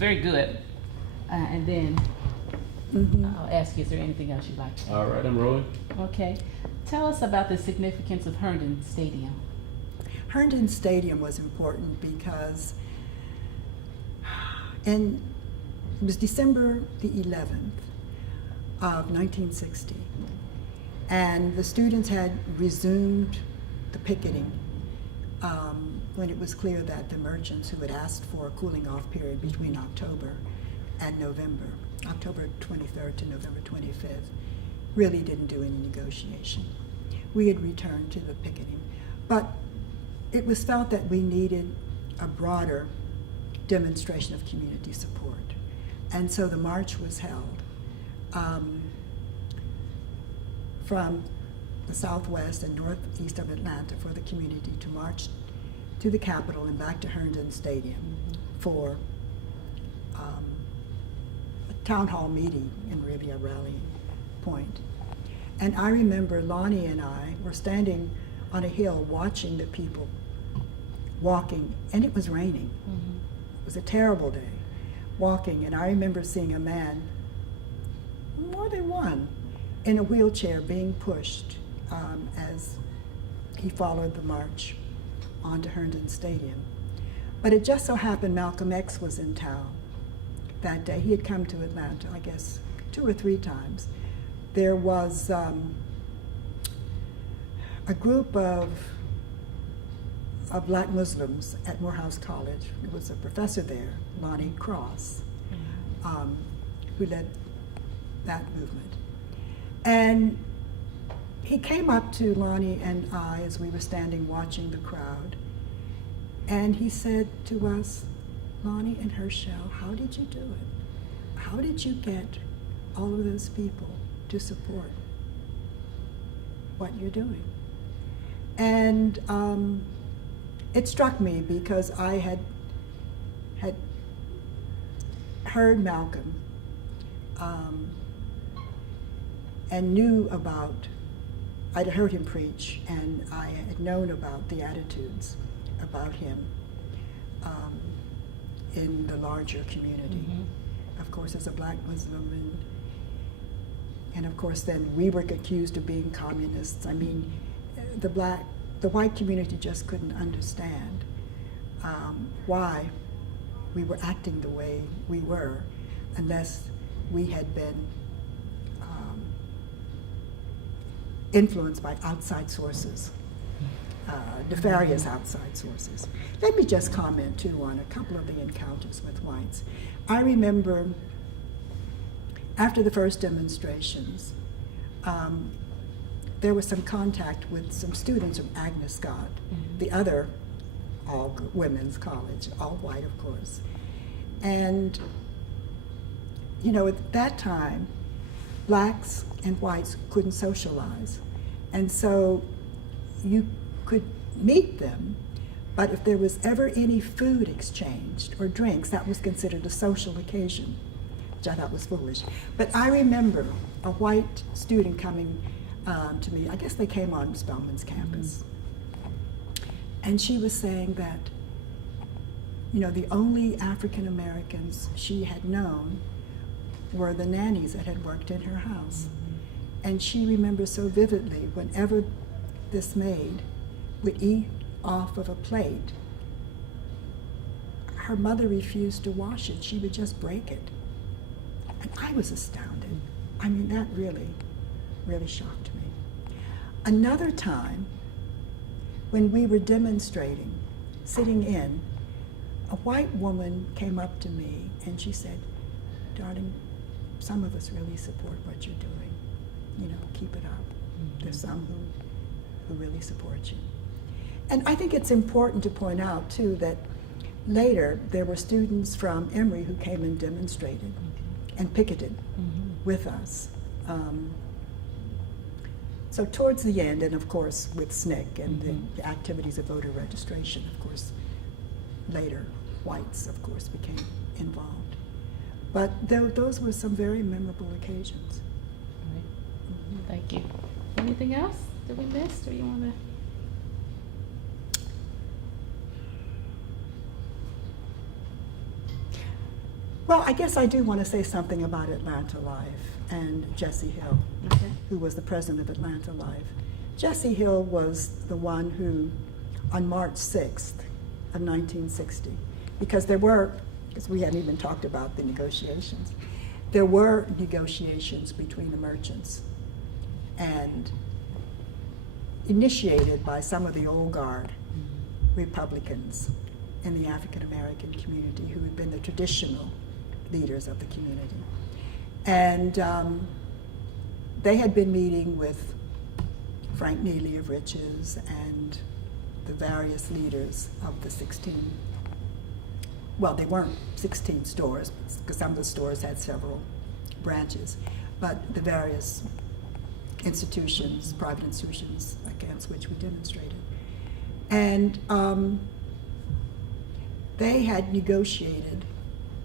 very good. And then Mhm. I'll ask you, is there anything else you'd like to add? All right, I'm rolling. Okay. Tell us about the significance of Herndon Stadium. Herndon Stadium was important because it was December the 11th of 1960, and the students had resumed the picketing when it was clear that the merchants who had asked for a cooling off period between October and November, October 23rd to November 25th, really didn't do any negotiation. We had returned to the picketing, but it was felt that we needed a broader demonstration of community support. And so the march was held from the southwest and northeast of Atlanta for the community to march to the Capitol and back to Herndon Stadium for a town hall meeting in Rivia Rallying Point. And I remember Lonnie and I were standing on a hill watching the people walking, and it was raining. It was a terrible day, walking, and I remember seeing a man, more than one, in a wheelchair being pushed as he followed the march onto Herndon Stadium. But it just so happened Malcolm X was in town that day. He had come to Atlanta, I guess, 2 or 3 times. There was a group of black Muslims at Morehouse College. There was a professor there, Lonnie Cross, who led that movement. And he came up to Lonnie and I as we were standing watching the crowd, and he said to us, Lonnie and Herschel, how did you do it? How did you get all of those people to support what you're doing? And it struck me because I had heard Malcolm and knew about, I'd heard him preach, and I had known about the attitudes about him in the larger community. Of course, as a black Muslim, and of course then we were accused of being communists. I mean, the white community just couldn't understand why we were acting the way we were unless we had been influenced by outside sources, nefarious outside sources. Let me just comment too on a couple of the encounters with whites. I remember after the first demonstrations, there was some contact with some students from Agnes Scott, the other all women's college, all white of course. And you know, at that time, blacks and whites couldn't socialize. And so you could meet them, but if there was ever any food exchanged or drinks, that was considered a social occasion, which I thought was foolish. But I remember a white student coming to me, I guess they came on Spelman's campus, and she was saying that, you know, the only African Americans she had known were the nannies that had worked in her house. And she remembers so vividly whenever this maid would eat off of a plate, her mother refused to wash it. She would just break it. And I was astounded. I mean, that really, really shocked me. Another time, when we were demonstrating, sitting in, a white woman came up to me and she said, darling, some of us really support what you're doing. You know, keep it up. There's some who really support you. And I think it's important to point out, too, that later there were students from Emory who came and demonstrated and picketed with us. So towards the end, and of course with SNCC and the activities of voter registration, of course, later whites, of course, became involved. But those were some very memorable occasions. Thank you. Anything else that we missed, or you want to? Well, I guess I do want to say something about Atlanta Life and Jesse Hill, Okay. who was the president of Atlanta Life. Jesse Hill was the one who, on March 6th of 1960, because we hadn't even talked about the negotiations, there were negotiations between the merchants and initiated by some of the old guard Republicans in the African American community who had been the traditional leaders of the community. And they had been meeting with Frank Neely of Riches and the various leaders of the 16, well, they weren't 16 stores, because some of the stores had several branches, but the various institutions, private institutions against which we demonstrated. And they had negotiated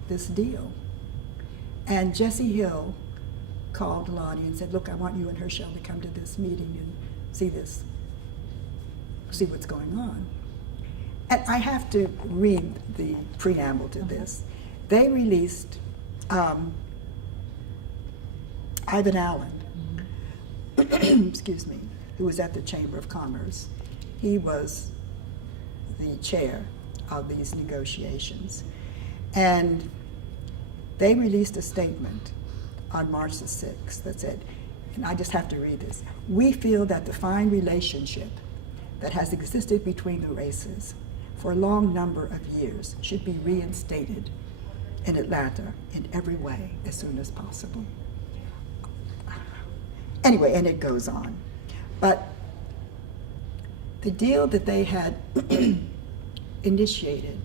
this deal. And Jesse Hill called Lonnie and said, look, I want you and Herschel to come to this meeting and see what's going on. And I have to read the preamble to this. They released Ivan Allen, excuse me, who was at the Chamber of Commerce. He was the chair of these negotiations. And they released a statement on March the 6th that said, and I just have to read this, we feel that the fine relationship that has existed between the races for a long number of years should be reinstated in Atlanta in every way as soon as possible. Anyway, and it goes on. But the deal that they had initiated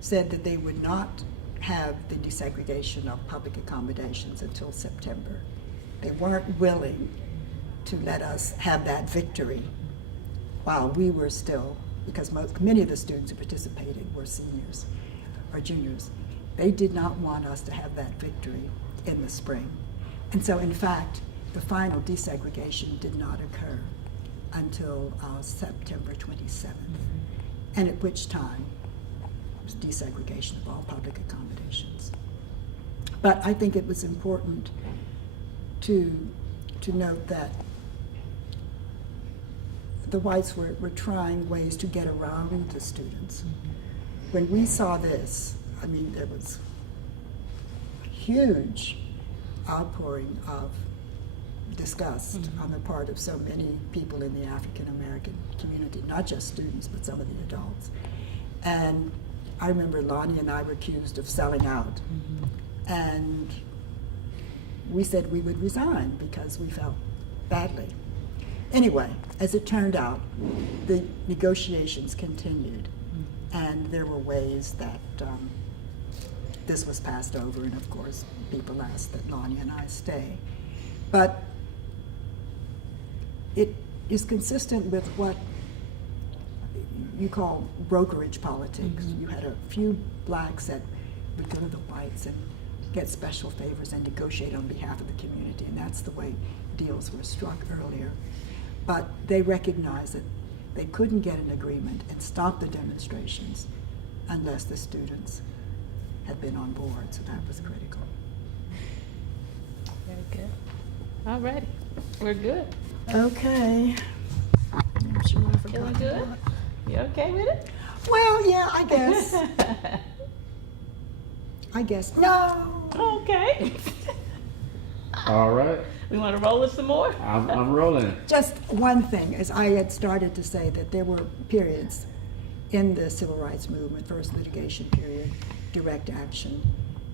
said that they would not have the desegregation of public accommodations until September. They weren't willing to let us have that victory while we were still, because many of the students who participated were seniors or juniors. They did not want us to have that victory in the spring. And so in fact, the final desegregation did not occur until September 27th, and at which time it was desegregation of all public accommodations. But I think it was important to note that the whites were trying ways to get around the students. When we saw this, I mean, there was a huge outpouring of disgust on the part of so many people in the African American community, not just students, but some of the adults. And I remember Lonnie and I were accused of selling out. And we said we would resign because we felt badly. Anyway, as it turned out, the negotiations continued, and there were ways that this was passed over, and of course, people asked that Lonnie and I stay. But it is consistent with what you call brokerage politics. You had a few blacks that would go to the whites and get special favors and negotiate on behalf of the community, and that's the way deals were struck earlier. But they recognized that they couldn't get an agreement and stop the demonstrations unless the students had been on board, so that was critical. Very good. All righty. We're good. Okay. I'm sure I forgot. Feeling good? You okay with it? Well, yeah, I guess. I guess. No. Okay. All right, We want to roll it some more? I'm rolling. Just one thing, as I had started to say that there were periods in the civil rights movement, first litigation period, direct action,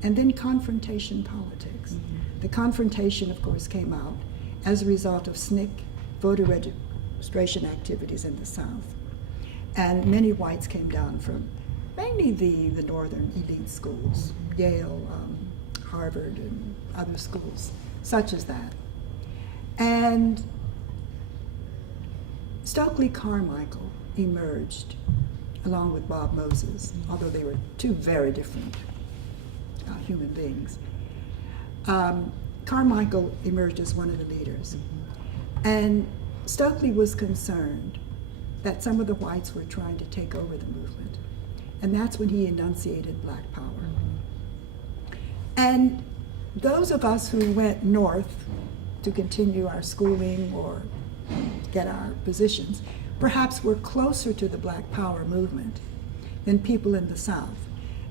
and then confrontation politics. The confrontation, of course, came out as a result of SNCC voter registration activities in the South. And many whites came down from mainly the northern elite schools, Yale, Harvard, and other schools such as that. And Stokely Carmichael emerged along with Bob Moses, although they were two very different human beings. Carmichael emerged as one of the leaders. And Stokely was concerned that some of the whites were trying to take over the movement. And that's when he enunciated Black Power. And those of us who went north to continue our schooling or get our positions, perhaps were closer to the Black Power movement than people in the South.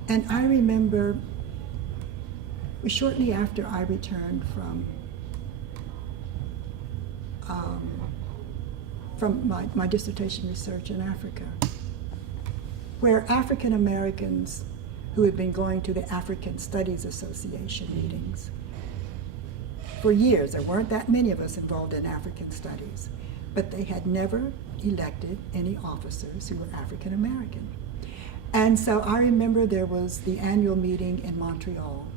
And I remember shortly after I returned from my dissertation research in Africa, where African Americans who had been going to the African Studies Association meetings for years, there weren't that many of us involved in African studies, but they had never elected any officers who were African American. And so I remember there was the annual meeting in Montreal,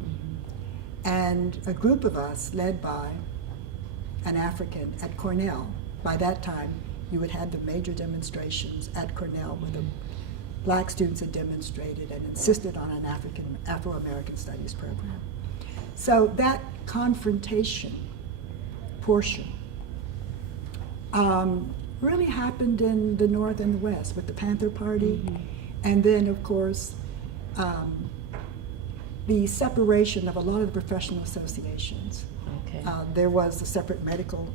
and a group of us led by an African at Cornell. By that time, you would have the major demonstrations at Cornell where the Black students had demonstrated and insisted on an Afro-American studies program. So that confrontation portion really happened in the North and the West with the Panther Party, and then, of course, the separation of a lot of the professional associations. Okay. There was a separate medical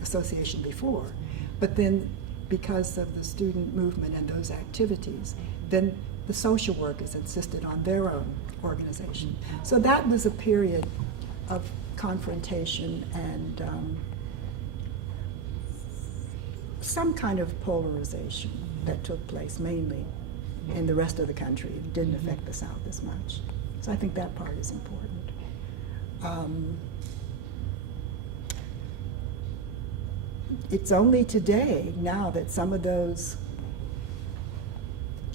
association before, but then because of the student movement and those activities, then the social workers insisted on their own organization. So that was a period of confrontation and some kind of polarization that took place mainly in the rest of the country. It didn't affect the South as much. So I think that part is important. It's only today now that some of those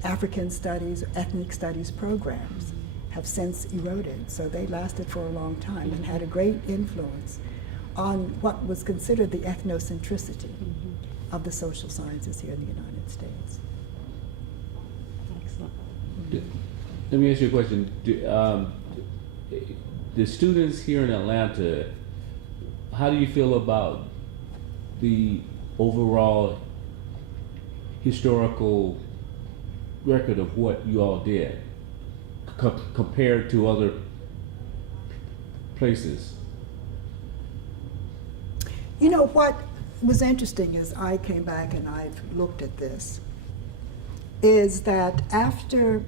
African studies, ethnic studies programs have since eroded. So they lasted for a long time and had a great influence on what was considered the ethnocentricity of the social sciences here in the United States. Excellent. Let me ask you a question. The students here in Atlanta, how do you feel about the overall historical record of what you all did compared to other places? You know, what was interesting as I came back and I've looked at this is that after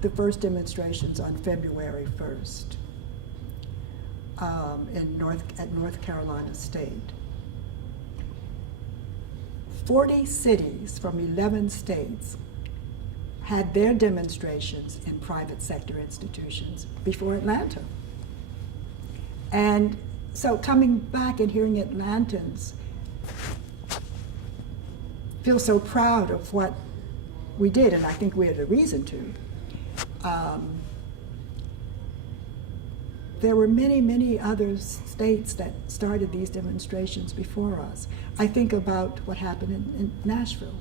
the first demonstrations on February 1st at North Carolina State, 40 cities from 11 states had their demonstrations in private sector institutions before Atlanta. And so coming back and hearing Atlantans feel so proud of what we did, and I think we had a reason to, there were many, many other states that started these demonstrations before us. I think about what happened in Nashville.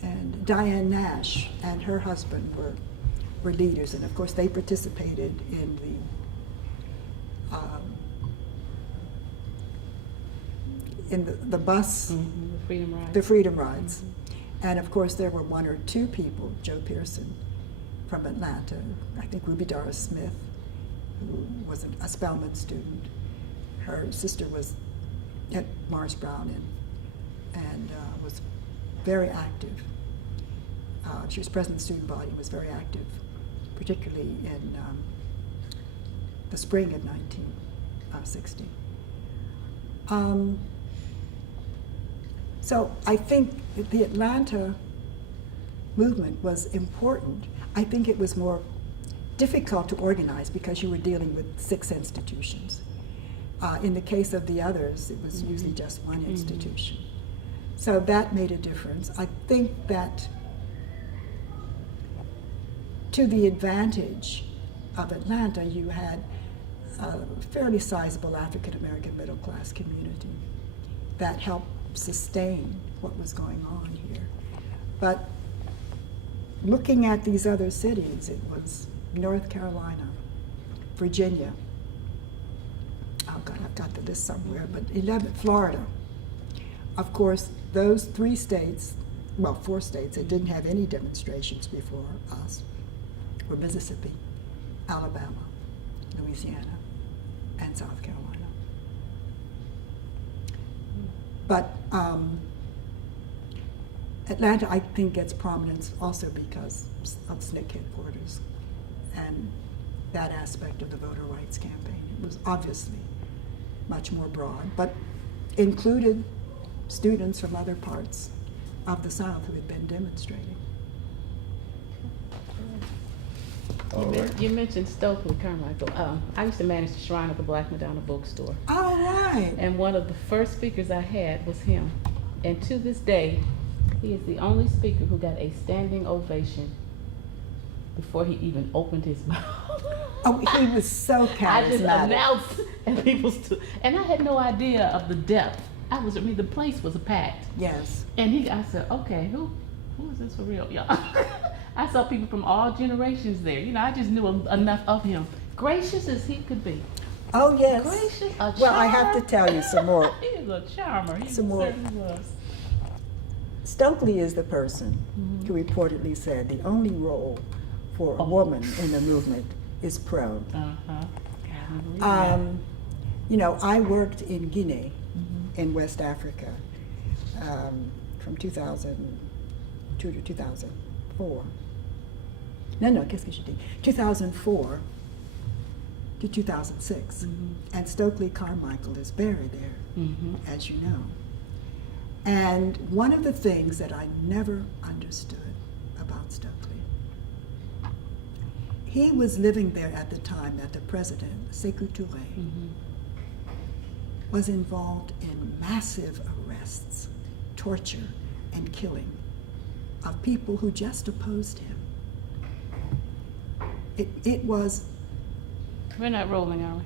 And Diane Nash and her husband were leaders, and of course they participated in the bus, The Freedom Rides. the Freedom Rides. And of course there were one or two people, Joe Pearson from Atlanta, I think Ruby Doris Smith, who was a Spelman student. Her sister was at Morris Brown and was very active. She was president of the student body, was very active, particularly in the spring of 1960. So I think that the Atlanta movement was important. I think it was more difficult to organize because you were dealing with 6 institutions. In the case of the others, it was usually just one institution. So that made a difference. I think that to the advantage of Atlanta, you had a fairly sizable African American middle class community that helped sustain what was going on here. But looking at these other cities, it was North Carolina, Virginia, oh God, I've got the list somewhere, but 11, Florida. Of course, those 3 states, well, 4 states that didn't have any demonstrations before us, were Mississippi, Alabama, Louisiana, and South Carolina. But Atlanta, I think, gets prominence also because of SNCC headquarters and that aspect of the voter rights campaign. It was obviously much more broad, but included students from other parts of the South who had been demonstrating. You mentioned Stokely Carmichael. I used to manage the Shrine of the Black Madonna bookstore. All right. And one of the first speakers I had was him. And to this day, he is the only speaker who got a standing ovation before he even opened his mouth. Oh, he was so charismatic. I just announced, and people stood, and I had no idea of the depth. The place was packed. Yes. And I said, okay, who is this for real, y'all? I saw people from all generations there. You know, I just knew enough of him. Gracious as he could be. Oh, yes. Gracious, a Well, I have to charmer. tell you some more. He was a charmer. He Some more. certainly was. Stokely is the person who reportedly said the only role for a woman in the movement is prone. You know, I worked in Guinea, in West Africa, from 2002 to 2004. No, qu'est-ce que je dis? 2004 to 2006. And Stokely Carmichael is buried there, as you know. And one of the things that I never understood about Stokely, he was living there at the time that the president, Sékou Touré, was involved in massive arrests, torture, and killing of people who just opposed him. It was... We're not rolling, are we?